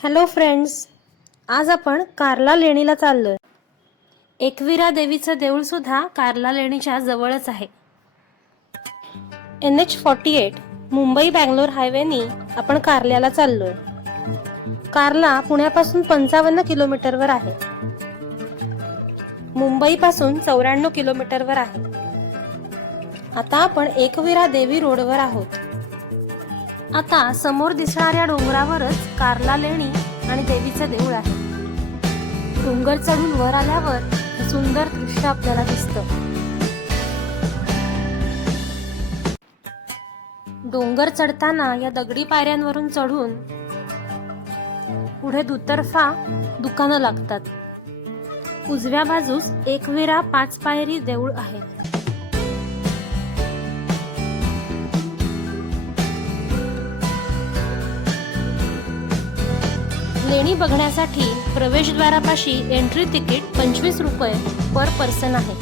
Hello friends, आज आपण कार्ला लेणीला चाललोय। एकविरा देवीचं देऊळ सुद्धा कार्ला लेणीच्या जवळच आहे। NH48 मुंबई बंगलोर हायवेनी आपण कार्ल्याला चाललोय। कार्ला पुण्यापासून 55 किलोमीटरवर आहे। मुंबईपासून 94 किलोमीटरवर आहे। आता आपण एकविरा देवी रोडवर आहोत। आता समोर दिसणाऱ्या डोंगरावरच कार्ला लेणी आणि देवीचं देऊळ आहे। डोंगर चढून वर आल्यावर सुंदर दृश्य आपल्याला दिसतं। डोंगर चढताना या दगडी पायऱ्यांवरून चढून पुढे दुतर्फा दुकानं लागतात। उजव्या बाजूस एकविरा 5 पायरी देऊळ आहे। लेणी बघण्यासाठी प्रवेशद्वारापाशी एंट्री तिकीट 25 रुपये पर पर्सन आहे।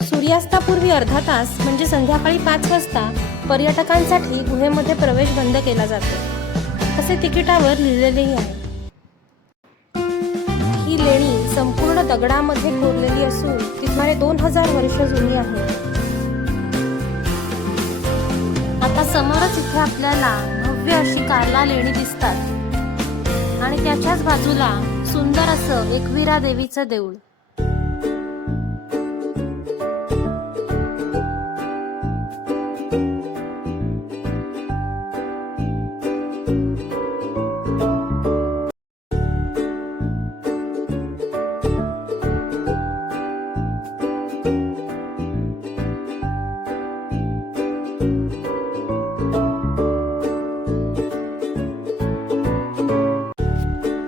सूर्यास्तापूर्वी अर्धा तास म्हणजे संध्याकाळी 5 वाजता पर्यटकांसाठी गुहेमध्ये प्रवेश बंद केला जातो, असे तिकिटावर लिहिलेलेही आहे। ही लेणी संपूर्ण दगडामध्ये कोरलेली असून ती सुमारे 2000 वर्ष जुनी आहे। आता समोरच इथे आपल्याला भव्य अशी कार्ला लेणी दिसतात आणि त्याच्याच बाजूला सुंदर असं एकविरा देवीचं देऊळ।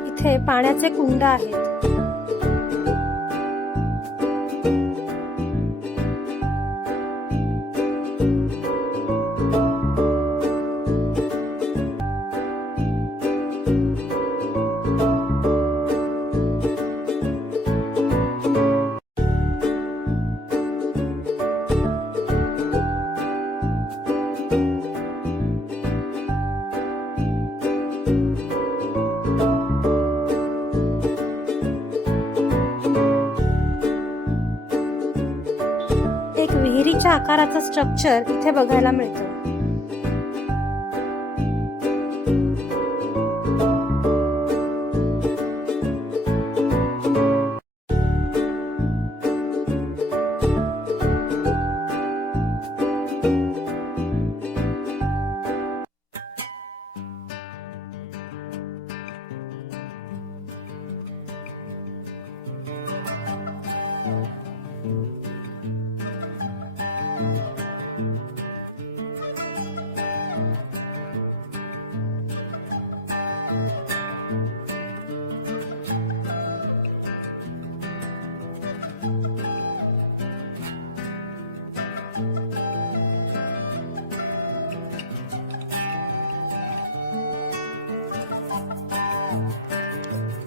इथे पाण्याचे कुंड आहेत। एक विहिरीच्या आकाराचा स्ट्रक्चर इथे बघायला मिळतो।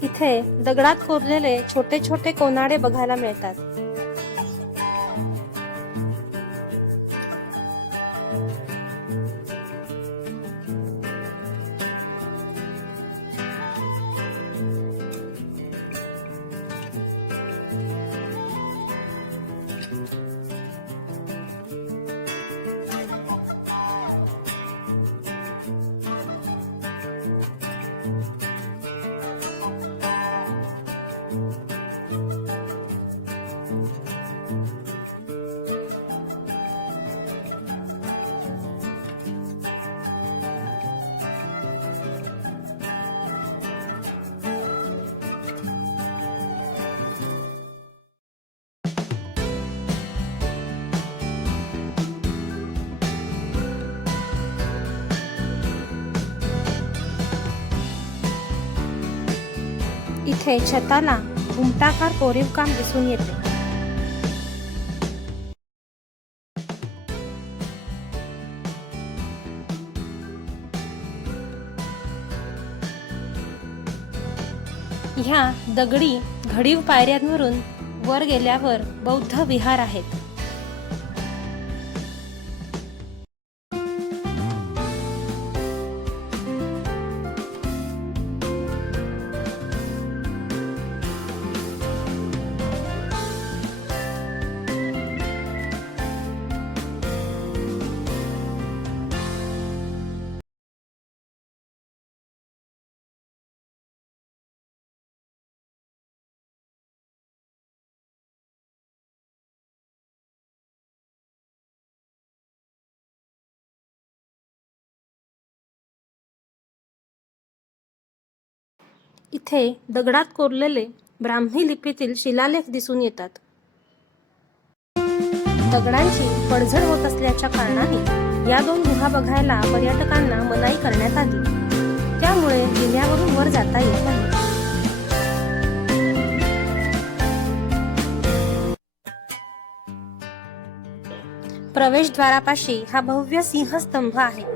इथे दगडात कोरलेले छोटे छोटे कोनाडे बघायला मिळतात। इथे छताला घुमटाकार कोरीवकाम दिसून येते। ह्या दगडी घडीव पायऱ्यांवरून वर गेल्यावर बौद्ध विहार आहेत। इथे दगडात कोरलेले ब्राह्मी लिपीतील शिलालेख दिसून येतात. दगडांची पडझड होत असल्याच्या कारणाने या 2 गुहा बघायला पर्यटकांना मनाई करण्यात आली. त्यामुळे जिन्यावरून वर जाता येत नाही. प्रवेशद्वारापाशी हा भव्य सिंहस्तंभ आहे.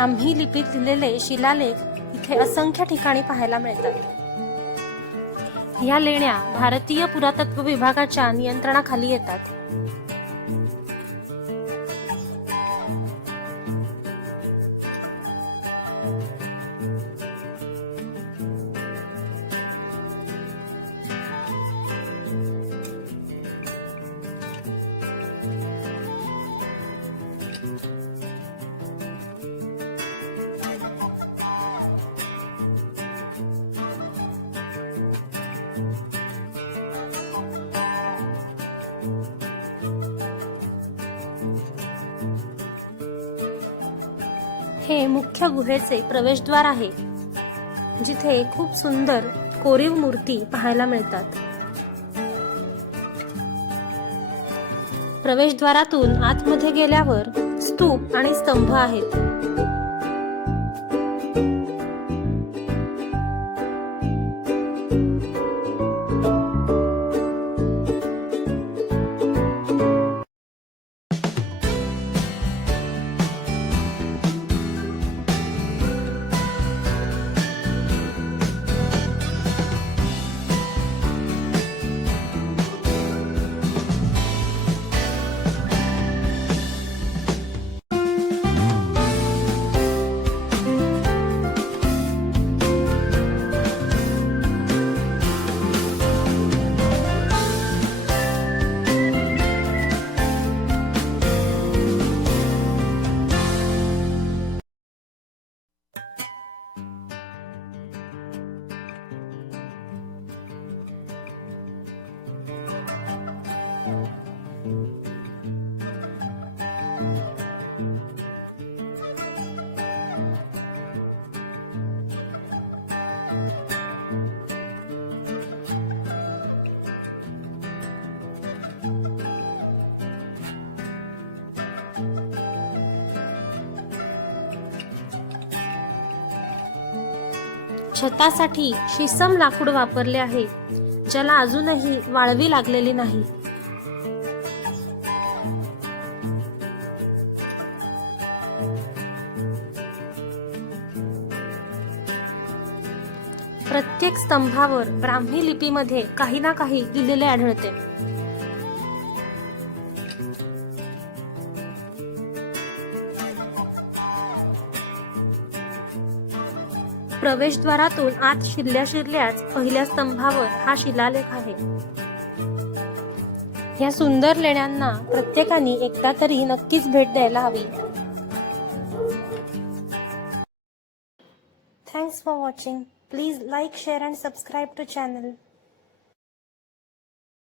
ब्राह्मी लिपीत लिहिलेले शिलालेख इथे असंख्य ठिकाणी पाहायला मिळतात. या लेण्या भारतीय पुरातत्व विभागाच्या नियंत्रणाखाली येतात. हे मुख्य गुहेचे प्रवेशद्वार आहे, जिथे खूप सुंदर कोरीव मूर्ती पाहायला मिळतात. प्रवेशद्वारातून आतमध्ये गेल्यावर स्तूप आणि स्तंभ आहेत. छतासाठी शिसम लाकूड वापरले आहे, ज्याला अजूनही वाळवी लागलेली नाही. प्रत्येक स्तंभावर ब्राह्मी लिपीमध्ये काही ना काही लिहिलेले आढळते. प्रवेशद्वारातून आत शिरल्याच पहिल्या स्तंभावर हा शिलालेख आहे. या सुंदर लेण्यांना प्रत्येकाने एकदा तरी नक्कीच भेट द्यायला हवी. Thanks for watching. Please like, share and subscribe to channel.